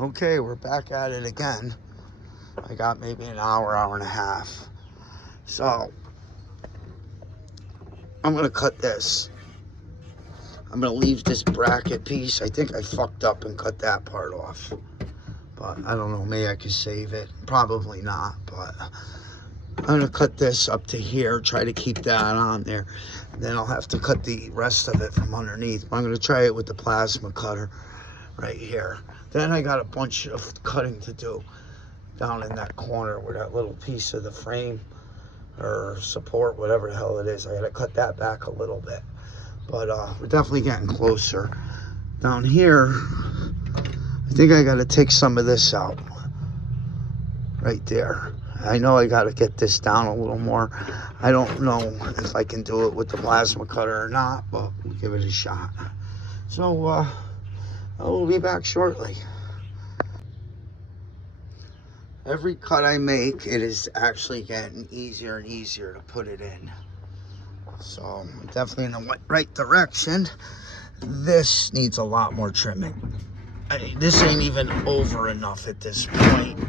Okay, we're back at it again. I got maybe an hour, hour and a half. So, I'm gonna cut this. I'm gonna leave this bracket piece. I think I fucked up and cut that part off. But I don't know, maybe I could save it. Probably not, but I'm gonna cut this up to here, try to keep that on there. Then I'll have to cut the rest of it from underneath. I'm gonna try it with the plasma cutter right here. Then I got a bunch of cutting to do down in that corner where that little piece of the frame or support, whatever the hell it is, I gotta cut that back a little bit. But we're definitely getting closer. Down here, I think I gotta take some of this out right there. I know I gotta get this down a little more. I don't know if I can do it with the plasma cutter or not, but we'll give it a shot. So I will be back shortly. Every cut I make, it is actually getting easier and easier to put it in. So I'm definitely in the right direction. This needs a lot more trimming. This ain't even over enough at this point.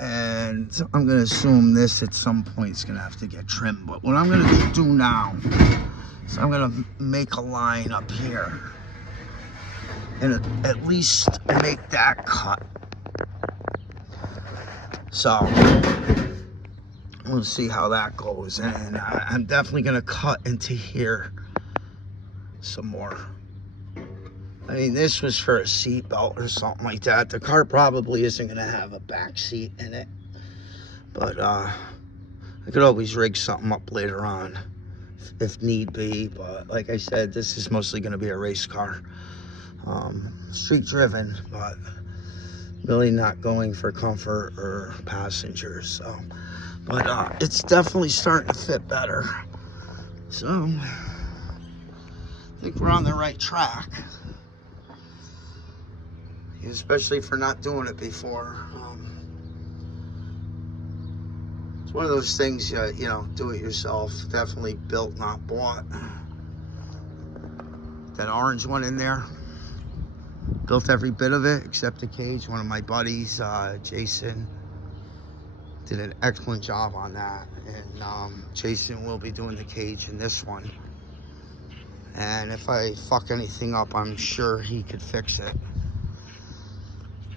And I'm gonna assume this at some point is gonna have to get trimmed. But what I'm gonna do now is I'm gonna make a line up here and at least make that cut. So we'll see how that goes. And I'm definitely gonna cut into here some more. I mean, this was for a seat belt or something like that. The car probably isn't gonna have a back seat in it, but I could always rig something up later on if need be. But like I said, this is mostly gonna be a race car, street driven, but really not going for comfort or passengers. So, but it's definitely starting to fit better. So I think we're on the right track. Especially for not doing it before. It's one of those things, you know, do it yourself. Definitely built, not bought. That orange one in there, built every bit of it except the cage. One of my buddies, Jason, did an excellent job on that. And Jason will be doing the cage in this one. And if I fuck anything up, I'm sure he could fix it.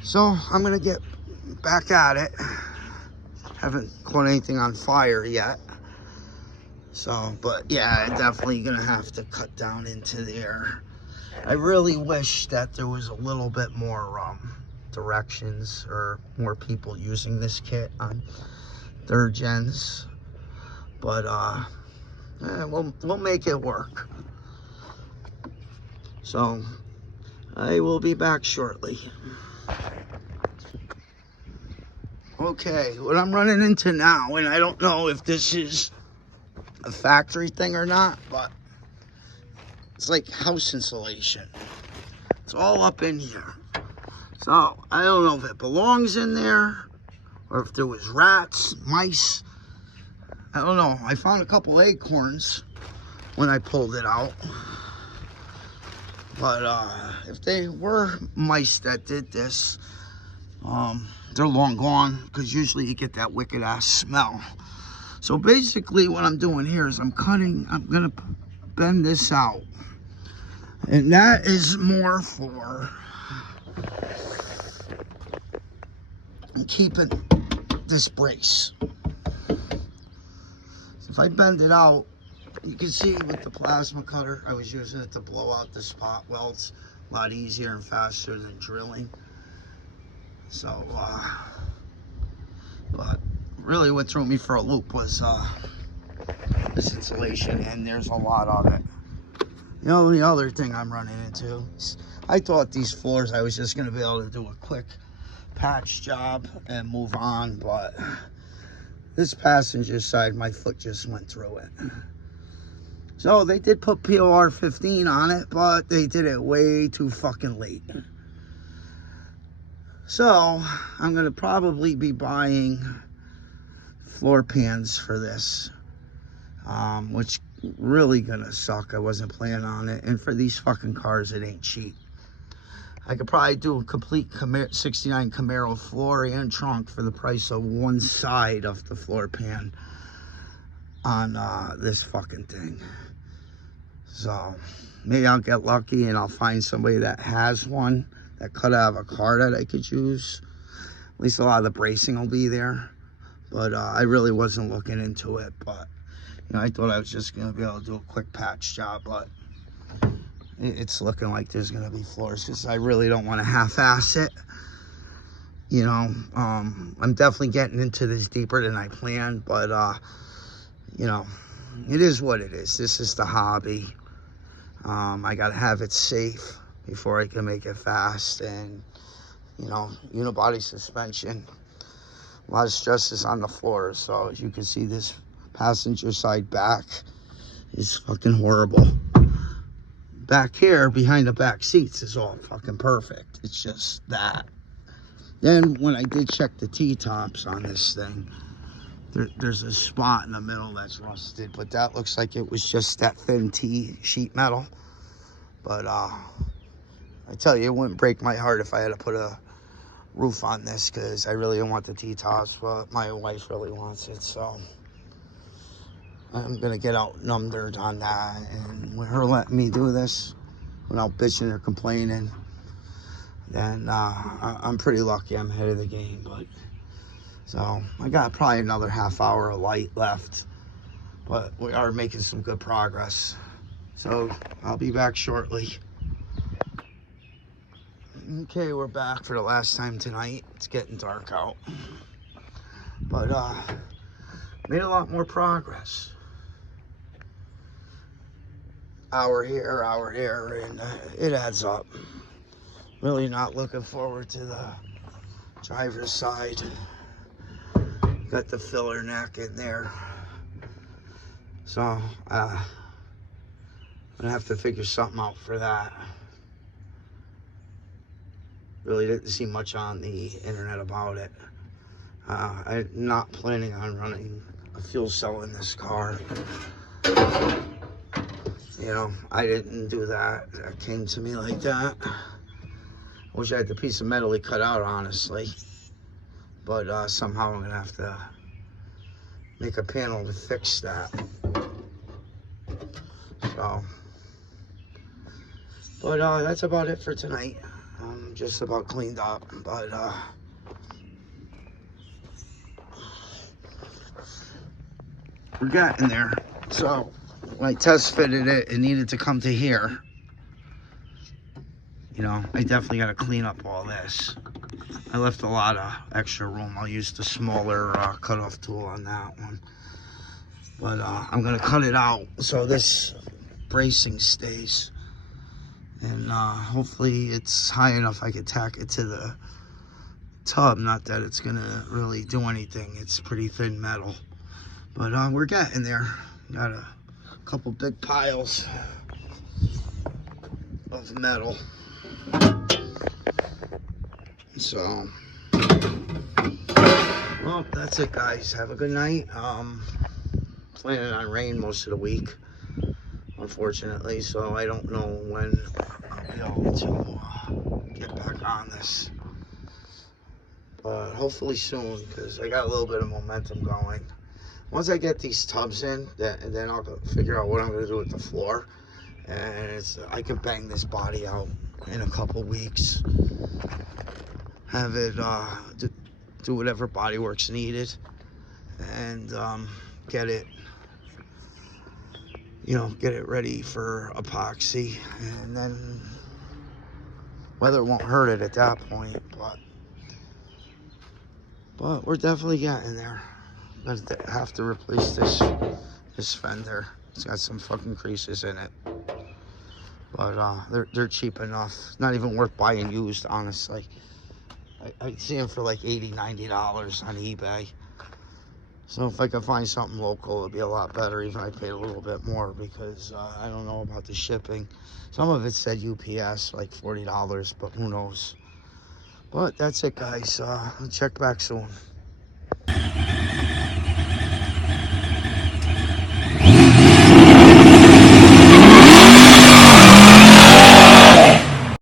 So I'm gonna get back at it. Haven't caught anything on fire yet. So, but yeah, definitely gonna have to cut down into there. I really wish that there was a little bit more directions or more people using this kit on third gens. But we'll make it work. So I will be back shortly. Okay, what I'm running into now, and I don't know if this is a factory thing or not, but it's like house insulation. It's all up in here. So I don't know if it belongs in there or if there was rats, mice. I don't know. I found a couple acorns when I pulled it out. But if they were mice that did this, they're long gone, because usually you get that wicked ass smell. So basically what I'm doing here is I'm gonna bend this out, and that is more for keeping this brace. So if I bend it out, you can see with the plasma cutter, I was using it to blow out the spot welds. A lot easier and faster than drilling. So, but really what threw me for a loop was this insulation, and there's a lot of it. The only other thing I'm running into is I thought these floors I was just going to be able to do a quick patch job and move on, but this passenger side, my foot just went through it. So they did put POR 15 on it, but they did it way too fucking late. So I'm gonna probably be buying floor pans for this, which really gonna suck. I wasn't planning on it, and for these fucking cars, it ain't cheap. I could probably do a complete 69 Camaro floor and trunk for the price of one side of the floor pan on this fucking thing. So maybe I'll get lucky and I'll find somebody that has one that could have a car that I could use. At least a lot of the bracing will be there. But I really wasn't looking into it. But you know, I thought I was just gonna be able to do a quick patch job, but it's looking like there's gonna be floors because I really don't want to half-ass it. You know, I'm definitely getting into this deeper than I planned, but you know, it is what it is. This is the hobby. I gotta have it safe before I can make it fast, and you know, unibody suspension. A lot of stress is on the floor, so as you can see, this passenger side back is fucking horrible. Back here, behind the back seats, is all fucking perfect. It's just that. Then, when I did check the T-tops on this thing, there's a spot in the middle that's rusted, but that looks like it was just that thin T sheet metal. But, I tell you, it wouldn't break my heart if I had to put a roof on this, because I really don't want the T-tops, but my wife really wants it, so I'm gonna get outnumbered on that. And with her letting me do this without bitching or complaining, then I'm pretty lucky. I'm ahead of the game. But so I got probably another half hour of light left, but we are making some good progress. So I'll be back shortly. Okay, we're back for the last time tonight. It's getting dark out, but made a lot more progress. Hour here, and it adds up. Really not looking forward to the driver's side. Got the filler neck in there, so I'm gonna have to figure something out for that. Really didn't see much on the internet about it. I'm not planning on running a fuel cell in this car. You know, I didn't do that. That came to me like that. I wish I had the piece of metal he cut out, honestly. But somehow I'm gonna have to make a panel to fix that. So, but that's about it for tonight. I'm just about cleaned up, but we're getting there. So when I test fitted it, it needed to come to here. You know, I definitely got to clean up all this. I left a lot of extra room. I'll use the smaller cutoff tool on that one. But I'm going to cut it out so this bracing stays. And hopefully it's high enough I can tack it to the tub. Not that it's going to really do anything. It's pretty thin metal. But we're getting there. Got a couple big piles of metal. So, well, that's it, guys. Have a good night. Planning on rain most of the week, unfortunately, so I don't know when I'll be able to get back on this. But hopefully soon, because I got a little bit of momentum going. Once I get these tubs in, then I'll figure out what I'm going to do with the floor. And I can bang this body out in a couple weeks. Have it do whatever body work's needed, and get it, you know, get it ready for epoxy, and then weather won't hurt it at that point. But we're definitely getting there. Gonna have to replace this fender. It's got some fucking creases in it, but they're cheap enough. Not even worth buying used, honestly. I see them for like $80, $90 on eBay. So if I could find something local, it'd be a lot better, even if I paid a little bit more, because I don't know about the shipping. Some of it said UPS, like $40, but who knows. But that's it, guys. I'll check back soon.